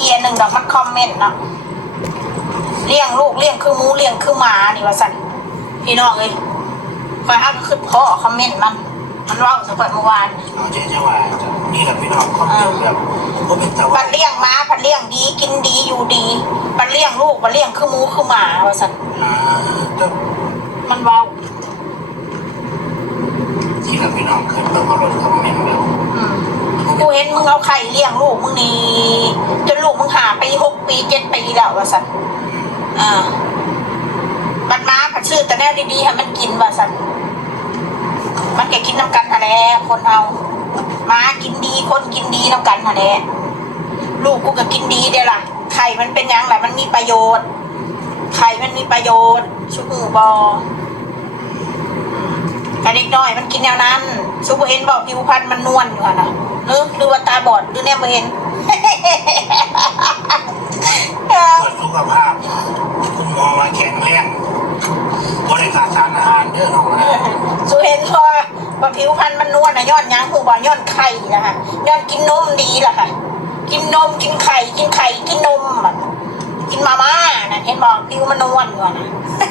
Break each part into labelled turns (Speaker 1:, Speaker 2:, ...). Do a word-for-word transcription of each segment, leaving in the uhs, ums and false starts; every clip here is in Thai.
Speaker 1: อันหนึ่งดอกมันคอมเมนต์เนาะเลี้ยงลูกเลี้ยงคือหมูเลี้ยงคือหมานี่ว่าสั่นพี่น้องเลยคอยอ้างขึ้นพ่อคอมเมนต์มันมันว่าสักวันเมื่อวาน
Speaker 2: เอาเจ๊จะว่านี่แหละพี่น้องคอมเมนต์แบบผมเป็นตะวัน
Speaker 1: ปันเลี้ยงหมาปันเลี้ยงดีกินดีอยู่ดีปันเลี้ยงลูกปันเลี้ยงคือหมูคือหมาว่าสั่นมันว่า
Speaker 2: ที่เราพี่น้องเคยต้องมาลดคอมเมนต์แล้ว
Speaker 1: กูเห็นมึงเอาไข่เลี้ยงลูกมึงนี่จนลูกมึงหาไปหกปีเจ็ดปีแล้วว่าสันอ่าบัดม้าผัดชื่อแต่แน่ดีๆให้มันกินว่าสันมันแกกินน้ำกันฮะแหละคนเอาม้ากินดีคนกินดีน้ำกันฮะแหละลูกกูก็กินดีเด้ล่ะไข่มันเป็นยังไงมันมีประโยชน์ไข่มันมีประโยชน์ชุบหมูบอกระเด็กน้อยมันกินแนวนั้นซุปเปอร์เห็นบอกผิวพรรณมันนวลอยู่นะหรือหรือว่าตาบอดหรือเนี่ยไม่เห็น
Speaker 2: ตรวจสุขภาพคุณหมอมาแข็งแรงบริการสารอาหารเด้อน้องนะ
Speaker 1: ซุเห็นพอว่าผิวพรรณมันนวลนะย้อนยังหูบ่ย้อนไข่นะคะย้อนกินนมดีล่ะค่ะกินนมกินไข่กินไข่กินนมกินมาม่านะเห็นบอกผิวมันนวลอยู่นะ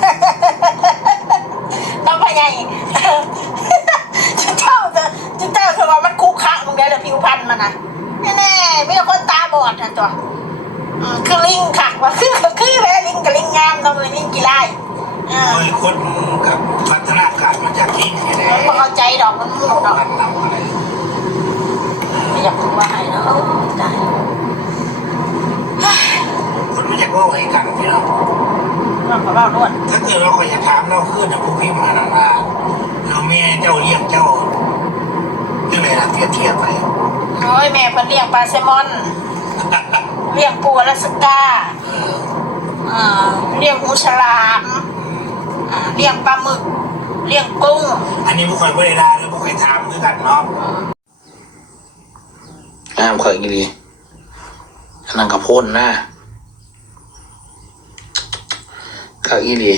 Speaker 1: ต้องพยายามจะเท่าจะจะเท่าคือว่ามันคุกคักมึงได้แต่ผิวพรรณมันนะแน่ๆไม่ใช่คนตาบอดนะตัวคือลิงคักว่าคือคือเลยลิงกับลิงงามต้องเลยลิงกี่ไร่
Speaker 2: โดยคนกับพัฒนาการมาจากลิงไงแหละ
Speaker 1: มันเข้าใจดอกมันหมดดอกไม่อยากพูดว่าให้แล้วได้
Speaker 2: คนไม่อยากว่าให้กันพี่น้อง
Speaker 1: เราขอเล่าด้วย
Speaker 2: ถ้าเกิดเราคอยจะถามเราขึ้นนะพวกพี่มานานาเราแม่เจ้าเลี้ยงเจ้าเรื่องอะไรนะเทียบเทียบไป
Speaker 1: โอ้ยแม่เพิ่นเลี้ยงปลาแซลมอนเลี้ยงปูอลาสก้าเลี้ยงหูฉลามเลี้ยงปลาหมึกเลี้ยงกุ้ง
Speaker 2: อันนี้พวกคอยไม่ได้ได้แล้วพวกคอยถามด้วยกันเนาะน้ำคอยกี่ดีนั่งกระพ่นหน้าข้าวอีหลี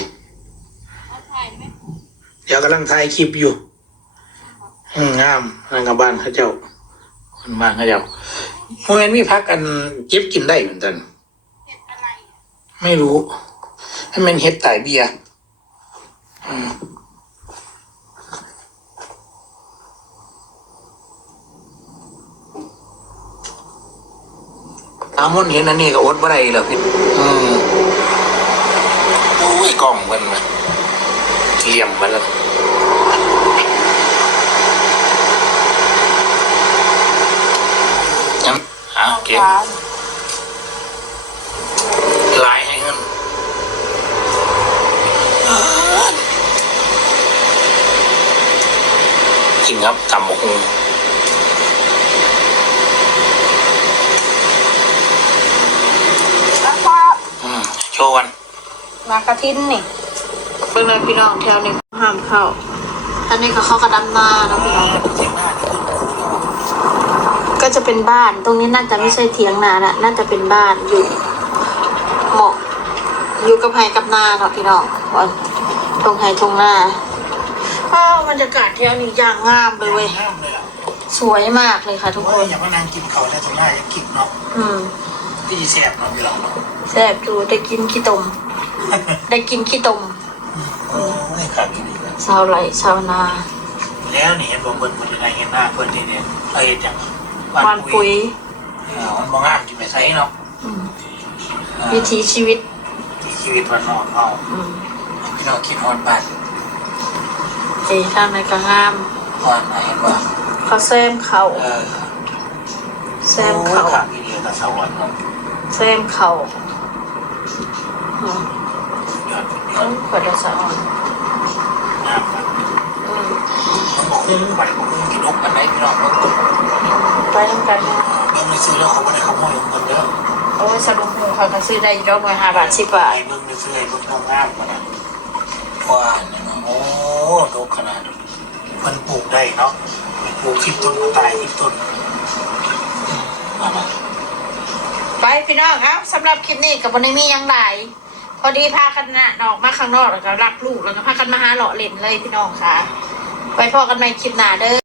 Speaker 2: เดี๋ยวกำลังถ่ายคลิปอยู่งามนั่งกับบ้านเขาเจ้าคนบ้านเขาเจ้าโมเมนต์มีพักกันเก็บกินได้เหมือนกันไม่รู้ให้มันเฮ็ดไต่เบียร์ตามมนเห็นอันนี้ก็อดบ่ได้หรอกพี่อืมโอ้ยกล่องมันนะเหลี่ยมมันแล้วงั้นอ่ะเก็บลายให้เงินจริงครับทำหมกหุ้งโชว์กัน
Speaker 1: มากระทินนี่เป็นเลยพี่น้องแถวนี้ห้ามเข้าอันนี้ก็เข้ากระดำนาเนาะพี่น้องก็จะเป็นบ้านตรงนี้น่าจะไม่ใช่เถียงนานะน่าจะเป็นบ้านอยู่เหมาะอยู่กับไห่กับนาเนาะพี่น้องวันตรงไห่ตรงนาอ้าวบรรยากาศแถวนี้อย่างงามเลยเว้ยสวยมากเลยค่ะทุกคน
Speaker 2: อย่ามานั่งกินเขาในตรงหน้ายังกินเนาะ
Speaker 1: อืม
Speaker 2: ที่แซ่บเนาะพี่น้องเนาะ
Speaker 1: แซ่บดูได้กินขี้ตมได้กินขี้ตม
Speaker 2: ไม่ขาดกินอีก
Speaker 1: ชาวไร่ชาวนา
Speaker 2: แล้วนี่เห็นบอกเพิ่นมันจะได้เห็นหน้าเพิ่นที่เนี่ยเอ้ยจัง
Speaker 1: วันปุ๋ย
Speaker 2: มันมองงามกินไปใส่เนาะ
Speaker 1: วิถีชีวิต
Speaker 2: วิถีชีวิตวันนอกเนาะพี่น้องคิดฮอดบ้าน
Speaker 1: เอ๊ะทางไหนก็งาม
Speaker 2: ฮอดไหนเห็นว่า
Speaker 1: เขาแซมเขาแซมเขา
Speaker 2: ขาดอีเดียกับสวรรค์
Speaker 1: แซมเขาเออขวดสะอ่อน
Speaker 2: น้ำครับมันบอกคือไปบอกคือกินอกกันได้พี่น้อง
Speaker 1: ไปทำกัน
Speaker 2: เมื่อไม่ซื้อแล้วเขาไม่ได้ขโมยเงินเด้อ
Speaker 1: โอ้ยสรุปเขาก็ซื้อได้ยกหน่วยห้าบาทสิบบาท
Speaker 2: ไอ้เมื่อไม่ซื้อไอ้เมื่อต้องงามกว่านั้นว่าเนี่ยโอ้โตขนาดมันปลูกได้เนาะปลูกสิบต้นตายสิบต้น
Speaker 1: ไปพี่น้องครับสำหรับคลิปนี้กับวันนี้มียังไงพอดีพากันนะออกมาข้างนอกแล้วก็รักลูกแล้วก็พากันมาหาหล่อเล่นเลยพี่น้องค่ะไปพอกันใหม่คลิปหน้าเด้อ